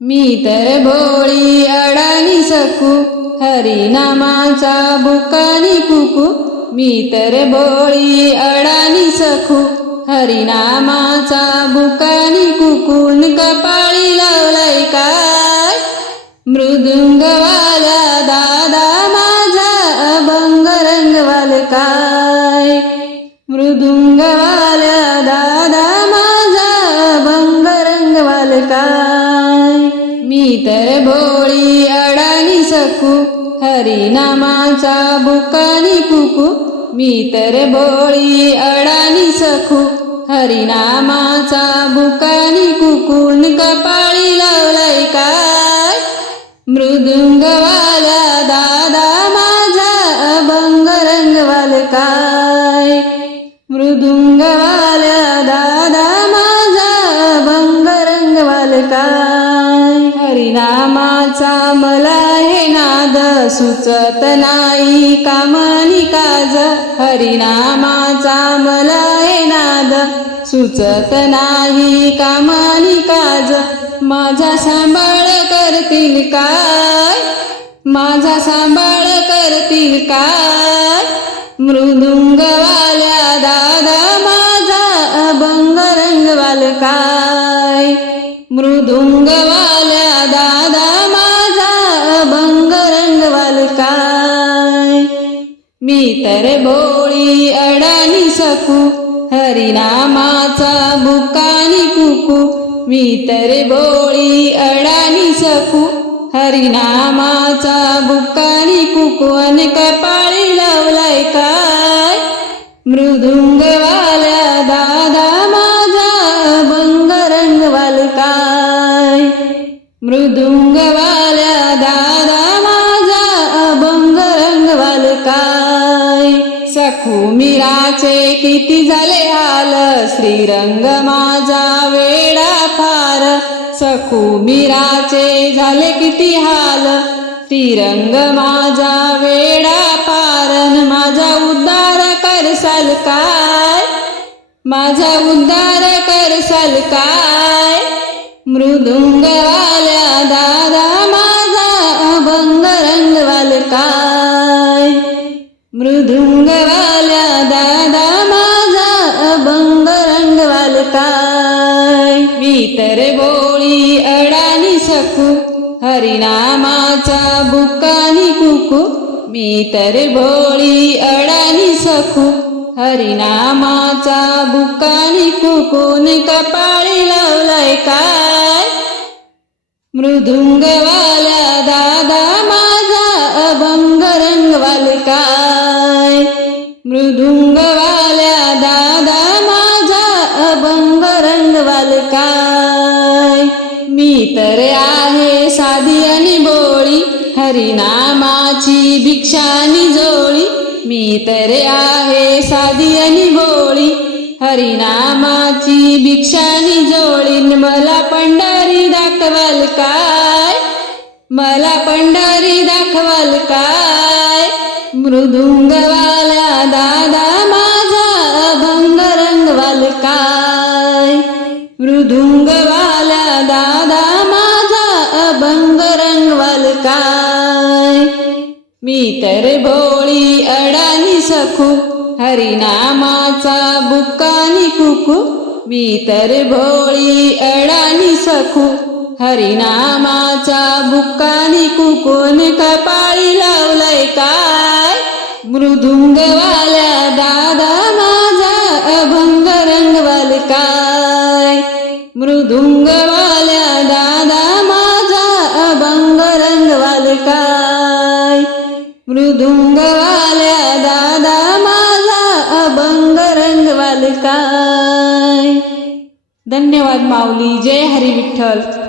मी तर भोळी अडाणी सकू हरिनामाचा बुकानी कुकू मी तर भोळी अडाणी सखू हरिनामाचा बुकानी कुकून कपाळी लावलाय काय? मृदुंगवाला दादा माझा अभंग रंगवाल काय? मृदुंगवाला दादा माझा अभंग रंगवाल काय? इतर भोळी अडाणी सखू हरिनामाचा बुकानी कुकू. मी तर भोळी अडाणी सखू हरिनामाचा बुकानी कुकून कपाळी लावलाय काय? मृदुंगवाला दादा माझा अभंग रंगवाल काय? मृदुंगवाला दादा माझा अभंग रंगवाल काय? हरिनामाचा मला हे नाद सुचत नाही. कामानी काज हरिनामाचा मला हे नाद सुचत नाही. कामानी काज माझा सांभाळ करतील काय? माझा सांभाळ करतील काय? मृदुंगवाल्या दादा मृदुंगवाल्या दादा माझा अभंग रंगवाल काय? मी तर बोळी अडाणी सकू हरिनामाचा बुकानी कुकू. मी तर भोळी अडाणी सकू हरिनामाचा बुकानी कुकू. अन कपाळी लावलाय काय? मृदुंगवाल्या कुमिराचे किती झाले हाल? श्रीरंग माझा वेडा फार. सखू झाले किती हाल? श्रीरंग माझा वेडा पारन माझा उद्धार करसाल काय? माझा उद्धार करसाल काय? मृदुंगवाल्या दादा रंगवाल मी तर बोळी अडाणी सकू. हरिनामाचा बुकानी कुकू मी तर भोळी अडाणी सखू हरिनामाचा बुकानी कुकून कपाळी लावलाय काय? मृदुंगवाल्या दादा माझा अभंग रंगवाल काय? मृदुंगवाल्या मी तर आहे साधी आणि बोळी हरिनामाची भिक्षानी जोळी. मी तर आहे साधी आणि बोळी हरिनामाची भिक्षानी जोळीन मला पंढरी दाखवाल काय? मला पंढरी दाखवाल काय? मृदुंगवाला दादा मी तर भोळी अडाणी सखू हरिनामाचा बुक्कानी कुकू. मी तर भोळी अडाणी सखू हरिनामाचा बुक्कानी कुकून कपाळी लावलंय काय? मृदुंगवाल्या दादा माझा अभंग रंगवाल काय? मृदुंगवाल्या मृदुंगवाल्या दादा माझा अभंग रंगवाल काय? धन्यवाद माऊली. जय हरी विठ्ठल.